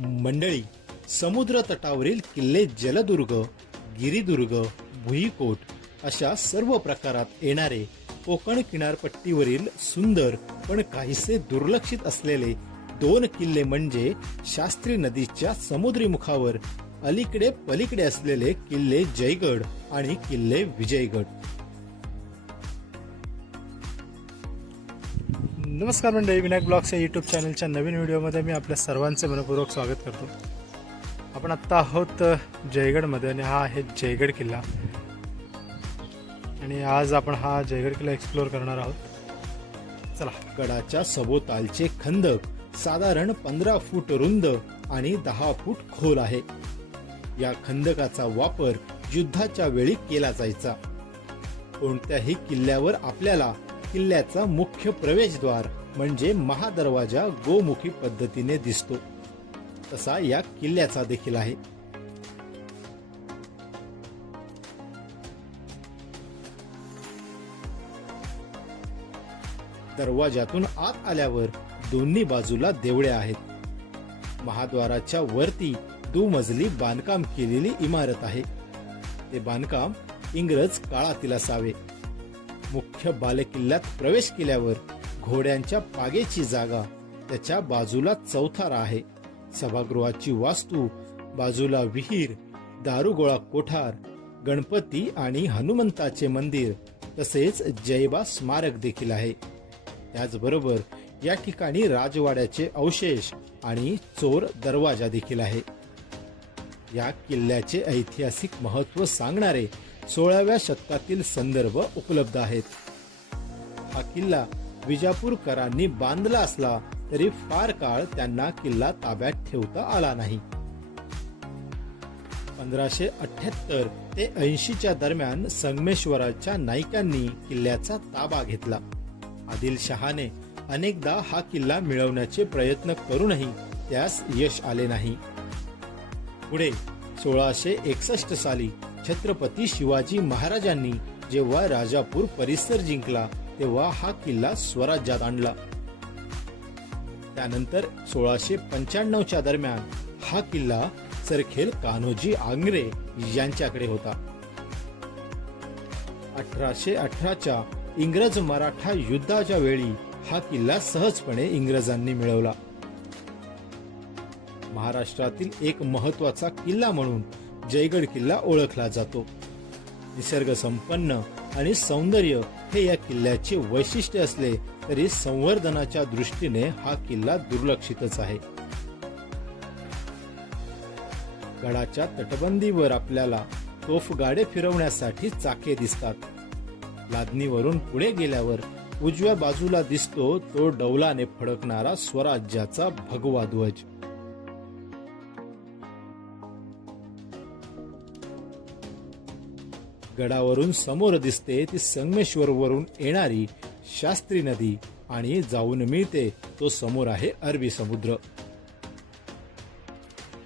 मंडळी समुद्र तटावरील किल्ले जलदुर्ग गिरिदुर्ग भुईकोट अशा सर्व प्रकारात येणारे कोकण किनारपट्टीवरील सुंदर पण काहीसे दुर्लक्षित असलेले दोन किल्ले म्हणजे शास्त्री नदीच्या समुद्री मुखावर अलीकडे पलीकडे असलेले किल्ले जयगड आणि किल्ले विजयगड. नमस्कार मंडळी विनायक ब्लॉग्स या यूट्यूब चॅनलच्या नवीन व्हिडिओमध्ये मी आपल्या सर्वांचे मनपूर्वक स्वागत करतो. आपण आत्ता आहोत जयगडमध्ये आणि हा आहे जयगड किल्ला. आणि आज आपण हा जयगड किल्ला एक्सप्लोअर करणार आहोत. चला. गडाच्या सभोवतालचे खंदक साधारण पंधरा फूट रुंद आणि दहा फूट खोल आहे. या खंदकाचा वापर युद्धाच्या वेळी केला जायचा. कोणत्याही किल्ल्यावर आपल्याला किल्ल्याचा मुख्य प्रवेशद्वार म्हणजे महादरवाजा गोमुखी पद्धतीने दिसतो. तसा या किल्ल्याचा देखील आहे. दरवाजातून आत आल्यावर दोन्ही बाजूला देवळ्या आहेत. महाद्वाराच्या वरती दुमजली बांधकाम केलेली इमारत आहे. ते बांधकाम इंग्रज काळातील असावे. मुख्य बालेकिल्ल्यात प्रवेश केल्यावर घोड्यांच्या पागेची जागा. त्याच्या बाजूला चौथारा आहे. सभागृहाची वास्तू बाजूला विहीर दारुगोळा कोठार गणपती आणि हनुमंताचे मंदिर तसेच जयबा स्मारक देखील आहे. त्याचबरोबर या ठिकाणी राजवाड्याचे अवशेष आणि चोर दरवाजा देखील आहे. या किल्ल्याचे ऐतिहासिक महत्त्व सांगणारे सोळाव्या शतकातील संदर्भ उपलब्ध आहेत. हा किल्ला विजापूरकरांनी बांधला असला तरी फार काळ त्यांना किल्ला ताब्यात ठेवता आला नाही. पंधराशे अठ्याहत्तर ते ऐंशीच्या दरम्यान संगमेश्वराच्या नाईकांनी किल्ल्याचा ताबा घेतला. आदिलशहाने अनेकदा हा किल्ला मिळवण्याचे प्रयत्न करूनही त्यास यश आले नाही. पुढे सोळाशे एकसष्ट साली छत्रपती शिवाजी महाराजांनी जेव्हा राजापूर परिसर जिंकला तेव्हा हा किल्ला स्वराज्यात आणला. त्यानंतर सोळाशे पंच्याण्णवच्या दरम्यान हा किल्ला सरखेल कान्होजी आंग्रे यांच्याकडे होता. अठराशे अठराच्या इंग्रज मराठा युद्धाच्या वेळी हा किल्ला सहजपणे इंग्रजांनी मिळवला. महाराष्ट्रातील एक महत्त्वाचा किल्ला म्हणून जयगड किल्ला ओळखला जातो. निसर्ग संपन्न आणि सौंदर्य हे या किल्ल्याचे वैशिष्ट्य असले तरी संवर्धनाच्या दृष्टीने हा किल्ला दुर्लक्षितच आहे. गडाच्या तटबंदीवर आपल्याला तोफगाडे फिरवण्यासाठी चाके दिसतात. लादणीवरून पुढे गेल्यावर उजव्या बाजूला दिसतो तो डौलाने फडकणारा स्वराज्याचा भगवा ध्वज. गडावरून समोर दिसते ती संगमेश्वरवरून येणारी शास्त्री नदी आणि जाऊन मिळते तो समोर आहे अरबी समुद्र.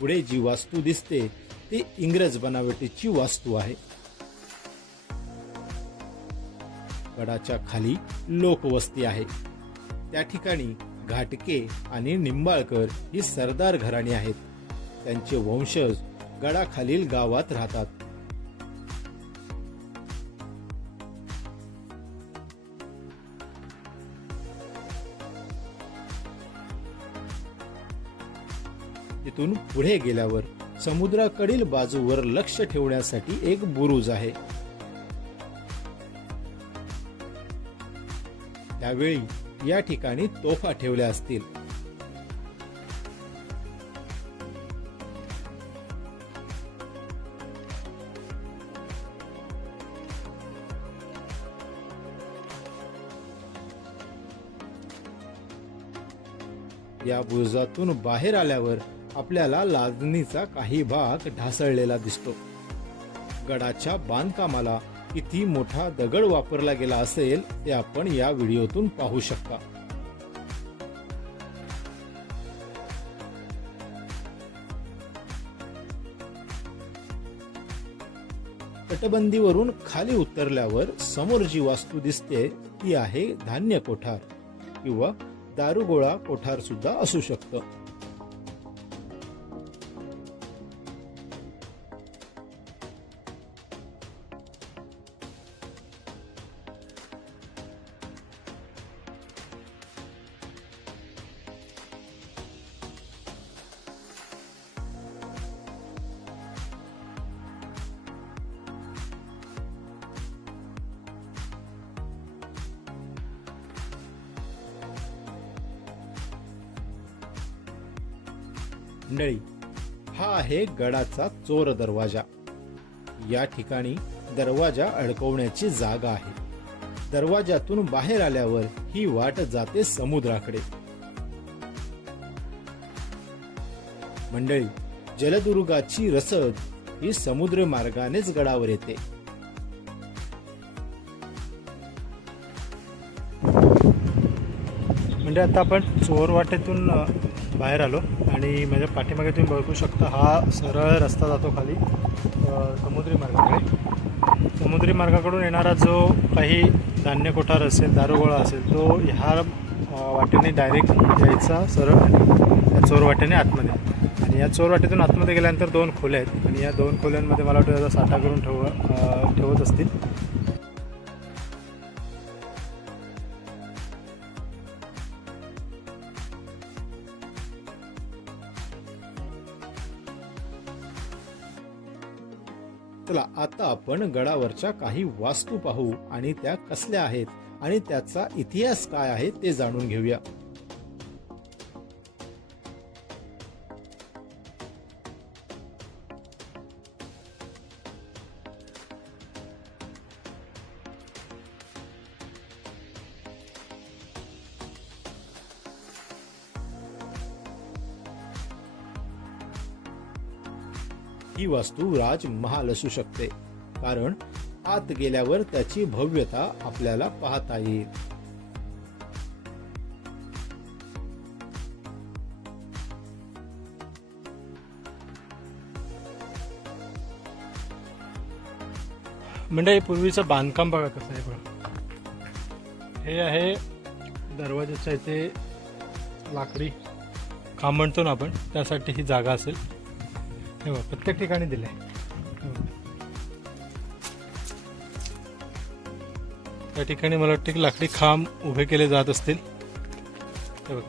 पुढे जी वास्तू दिसते ती इंग्रज बनावटीची वास्तू आहे. गडाच्या खाली लोकवस्ती आहे. त्या ठिकाणी घाटके आणि निंबाळकर ही सरदार घराणी आहेत. त्यांचे वंशज गडाखालील गावात राहतात. तिथून पुढे गेल्यावर समुद्राकडील बाजूवर लक्ष ठेवण्यासाठी एक बुरुज आहे. त्यावेळी या ठिकाणी तोफा ठेवल्या असतील. या बुरुजातून बाहेर आल्यावर आपल्याला लादणीचा काही भाग ढासळलेला दिसतो. गडाच्या बांधकामाला किती मोठा दगड वापरला गेला असेल ते आपण या व्हिडिओतून पाहू शकता. तटबंदीवरून खाली उतरल्यावर समोर जी वास्तू दिसते ती आहे धान्य कोठार किंवा दारुगोळा कोठार सुद्धा असू शकतं. मंडळी हा आहे गडाचा चोर दरवाजा. या ठिकाणी दरवाजा अडकवण्याची जागा आहे. दरवाजातून बाहेर आल्यावर ही वाट जाते समुद्राकडे. मंडळी जलदुर्गाची रसद ही समुद्र मार्गानेच गडावर येते. म्हणजे आता आपण चोरवाटेतून वाटेतून बाहेर आलो आणि माझ्या पाठीमागे तुम्ही बघू शकता हा सरळ रस्ता जातो खाली समुद्री मार्गाकडे. समुद्री मार्गाकडून येणारा जो काही धान्य कोठार असेल दारुगोळा असेल तो ह्या वाटेने डायरेक्ट यायचा सरळ आणि या चोरवाटेने आतमध्ये. आणि या चोरवाटेतून आतमध्ये गेल्यानंतर दोन खोल्या आहेत. आणि या दोन खोल्यांमध्ये मला वाटतं याचा साठा करून ठेव ठेवत असतील. आता आपण गडावरच्या काही वास्तू पाहू आणि त्या कसल्या आहेत आणि त्याचा इतिहास काय आहे ते जाणून घेऊया. ही वास्तू राजमहाल असू शकते कारण आत गेल्यावर त्याची भव्यता आपल्याला पाहता येईल. म्हणजे पूर्वीचं बांधकाम बघा कसं आहे बघा. हे आहे दरवाजाच्या इथे लाकडी. का म्हणतो ना आपण त्यासाठी ही जागा असेल. हे बघा प्रत्येक ठिकाणी दिलं आहे त्या ठिकाणी मला वाटतं की लाकडी खांब उभे केले जात असतील. हे बघ.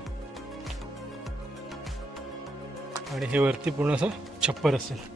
आणि हे वरती पूर्ण असं छप्पर असेल.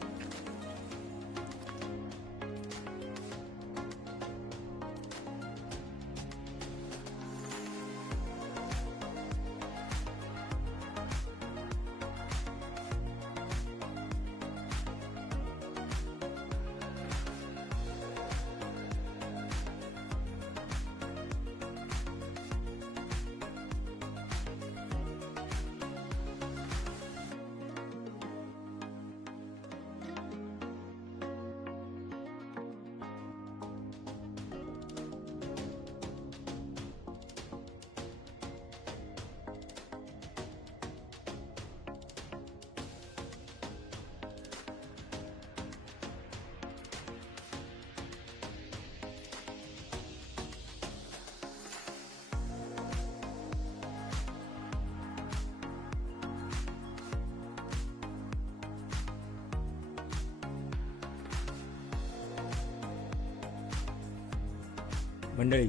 मंडळी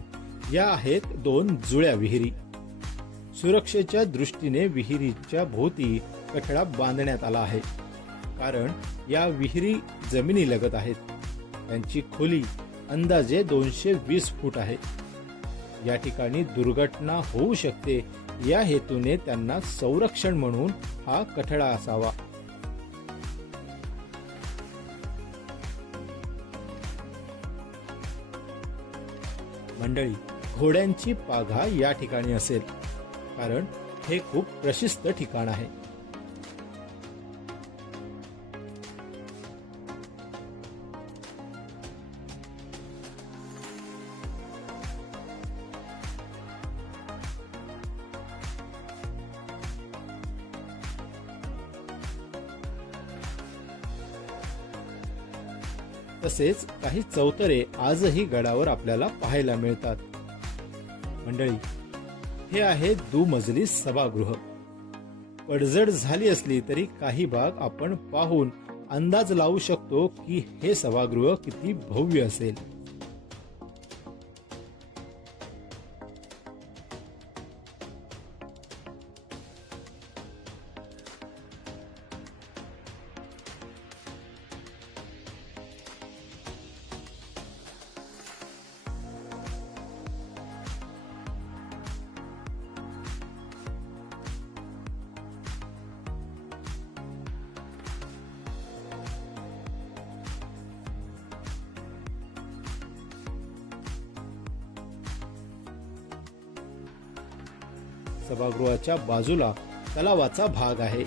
या आहेत दोन जुळ्या विहिरी. सुरक्षेच्या दृष्टीने विहिरीच्या भोवती कठडा बांधण्यात आला आहे. कारण या विहिरी जमिनी लगत आहेत. त्यांची खोली अंदाजे दोनशे वीस फूट आहे. या ठिकाणी दुर्घटना होऊ शकते. या हेतूने त्यांना संरक्षण म्हणून हा कठडा असावा. मंडळी घोड्यांची पाघा या ठिकाणी असेल. कारण हे खूप प्रशिस्त ठिकाण आहे. तसेच काही चौतरे आजही गडावर आपल्याला पाहायला मिळतात. मंडळी हे आहे दुमजली सभागृह. पडझड झाली असली तरी काही भाग आपण पाहून अंदाज लावू शकतो की हे सभागृह किती भव्य असेल. सभागृहाच्या बाजूला तलावाचा भाग आहे.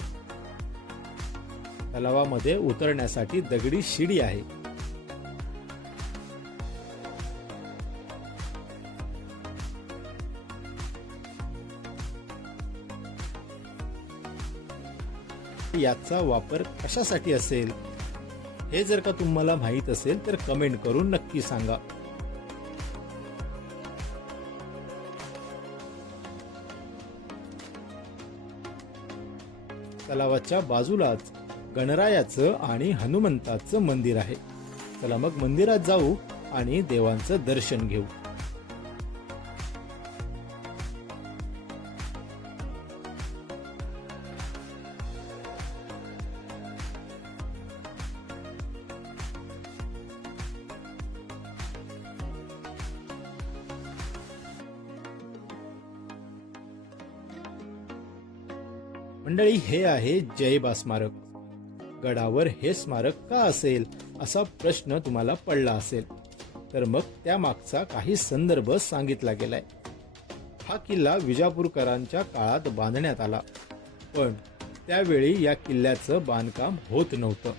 तलावामध्ये उतरण्यासाठी दगडी शिडी आहे. याचा वापर कशासाठी असेल? हे जर का तुम्हाला माहीत असेल तर कमेंट करून नक्की सांगा. तलावाच्या बाजूलाच गणरायाचं आणि हनुमंताचं मंदिर आहे. चला मग मंदिरात जाऊ आणि देवांचं दर्शन घेऊ. मंडळी हे आहे जयबा स्मारक. गडावर हे स्मारक का असेल असा प्रश्न तुम्हाला पडला असेल तर मग त्यामागचा काही संदर्भ सांगितला गेलाय. हा किल्ला विजापूरकरांच्या काळात बांधण्यात आला पण त्यावेळी या किल्ल्याचं बांधकाम होत नव्हतं.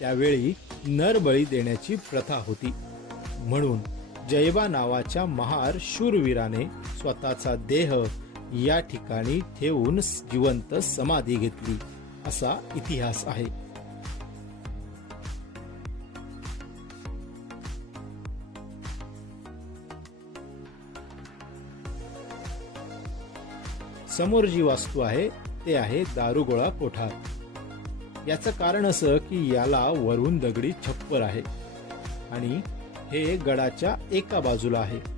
त्यावेळी नरबळी देण्याची प्रथा होती. म्हणून जयबा नावाच्या महार शूरवीराने स्वतःचा देह या ठिकाणी ठेवून जिवंत समाधी घेतली असा इतिहास आहे. समोर जी वास्तू आहे ते आहे दारुगोळा कोठार. याचं कारण असं की याला वरून दगडी छप्पर आहे आणि हे गडाच्या एका बाजूला आहे.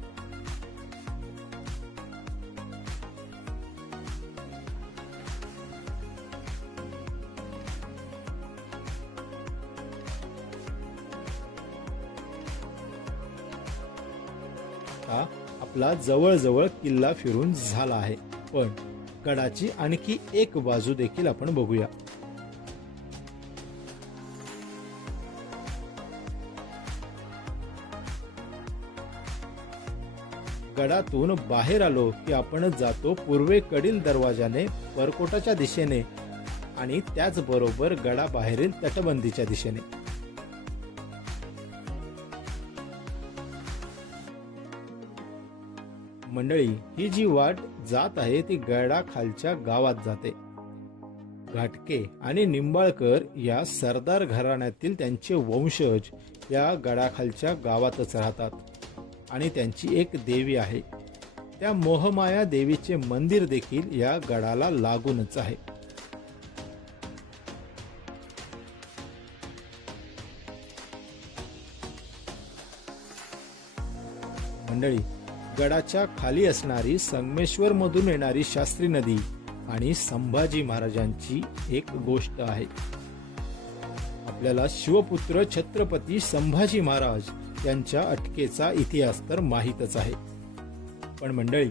आपला जवळजवळ किल्ला फिरून झाला आहे. पण गडाची आणखी एक बाजू देखील आपण बघूया. गडातून बाहेर आलो की आपण जातो पूर्वेकडील दरवाजाने परकोटाच्या दिशेने आणि त्याचबरोबर गडाबाहेरील तटबंदीच्या दिशेने. मंडळी ही जी वाट जात आहे ती गडाखालच्या गावात जाते. घाटके आणि निंबाळकर या सरदार घराण्यातील त्यांचे वंशज या गडाखालच्या गावातच राहतात आणि त्यांची एक देवी आहे. त्या मोहमाया देवीचे मंदिर देखील या गडाला लागूनच आहे. मंडळी गडाच्या खाली असणारी संगमेश्वर मधून येणारी शास्त्री नदी आणि संभाजी महाराजांची एक गोष्ट आहे. आपल्याला शिवपुत्र छत्रपती संभाजी महाराज यांच्या अटकेचा इतिहास तर माहीतच आहे. पण मंडळी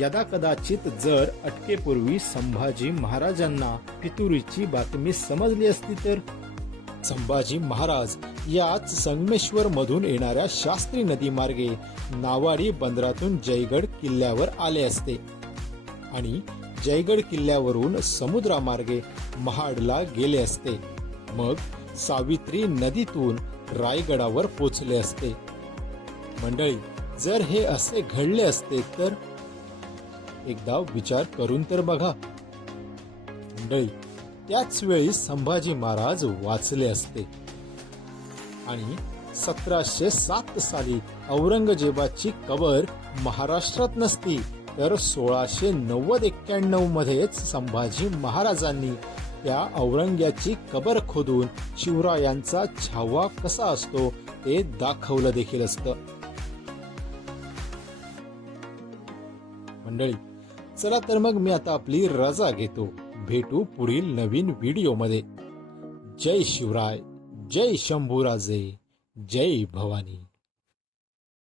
यदा कदाचित जर अटकेपूर्वी संभाजी महाराजांना फितुरीची बातमी समजली असती तर? संभाजी महाराज याच संगमेश्वर मधून येणाऱ्या शास्त्री नदी मार्गे नावाडी बंदरातून जयगड किल्ल्यावर आले असते. आणि जयगड किल्ल्यावरून समुद्रामार्गे महाडला गेले असते. मग सावित्री नदीतून रायगडावर पोचले असते. मंडळी जर हे असे घडले असते तर? एकदा विचार करून तर बघा. मंडळी त्याच वेळी संभाजी महाराज वाचले असते. आणि सतराशे सात साली औरंगजेबाची कबर महाराष्ट्रात नसती तर सोळाशे नव्वद एक्क्याण्णव मध्येच संभाजी महाराजांनी त्या औरंग्याची कबर खोदून शिवरायांचा छावा कसा असतो ते दाखवलं देखील असतं. मंडळी चला तर मग मी आता आपली रजा घेतो. भेटू पुढील नवीन व्हिडिओमध्ये. जय शिवराय जय शंभूराजे जय भवानी.